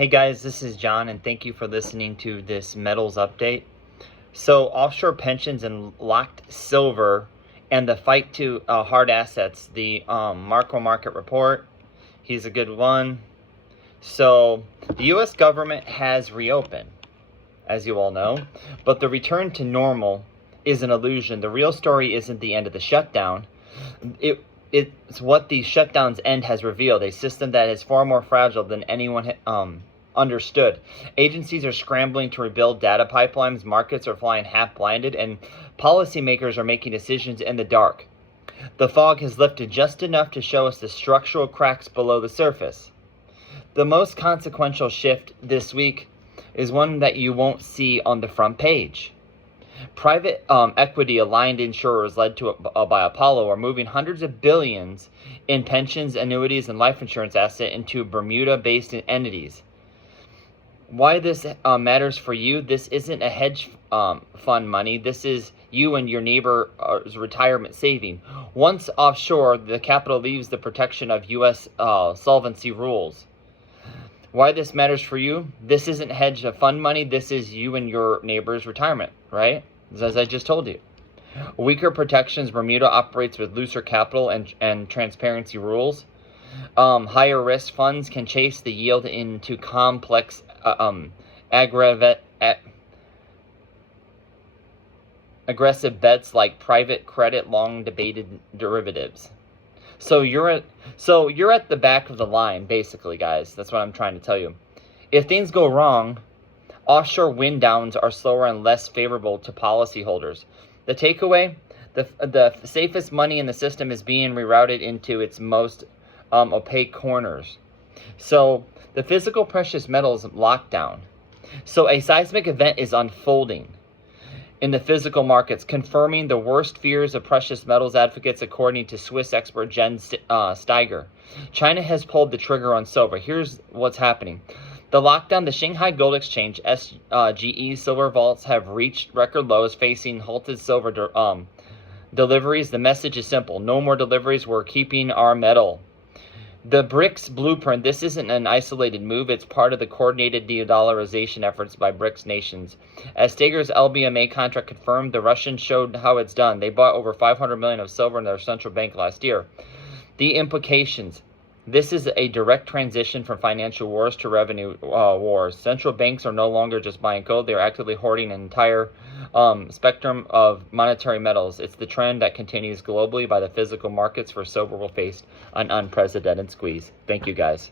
Hey guys, this is John, and thank you for listening to this metals update. So, offshore pensions and locked silver, and the fight to hard assets. The Marco Market report. He's a good one. So, the U.S. government has reopened, as you all know, but the return to normal is an illusion. The real story isn't the end of the shutdown. It's what the shutdown's end has revealed, a system that is far more fragile than anyone understood. Agencies are scrambling to rebuild data pipelines, markets are flying half-blinded, and policymakers are making decisions in the dark. The fog has lifted just enough to show us the structural cracks below the surface. The most consequential shift this week is one that you won't see on the front page. Private equity-aligned insurers led to by Apollo are moving hundreds of billions in pensions, annuities, and life insurance assets into Bermuda-based entities. Why this matters for you? This isn't a hedge fund money. This is you and your neighbor's retirement saving. Once offshore, the capital leaves the protection of U.S. solvency rules. Why this matters for you? This isn't hedge fund money. This is you and your neighbor's retirement, right? As I just told you. Weaker protections. Bermuda operates with looser capital and transparency rules. Higher risk funds can chase the yield into complex aggressive bets like private credit, long debated derivatives. So you're at the back of the line, basically, guys. That's what I'm trying to tell you. If things go wrong, offshore wind downs are slower and less favorable to policyholders. The takeaway: the safest money in the system is being rerouted into its most opaque corners. So the physical precious metals lockdown. So a seismic event is unfolding in the physical markets, confirming the worst fears of precious metals advocates, according to Swiss expert Jen Steiger. China has pulled the trigger on silver. Here's what's happening. The lockdown, the Shanghai Gold Exchange, SGE silver vaults have reached record lows, facing halted silver deliveries. The message is simple: no more deliveries. We're keeping our metal. The BRICS blueprint. This isn't an isolated move. It's part of the coordinated de-dollarization efforts by BRICS nations. As Steiger's LBMA contract confirmed, the Russians showed how it's done. They bought over 500 million of silver in their central bank last year. The implications. This is a direct transition from financial wars to revenue wars. Central banks are no longer just buying gold. They are actively hoarding an entire spectrum of monetary metals. It's the trend that continues globally by the physical markets, for silver will face an unprecedented squeeze. Thank you, guys.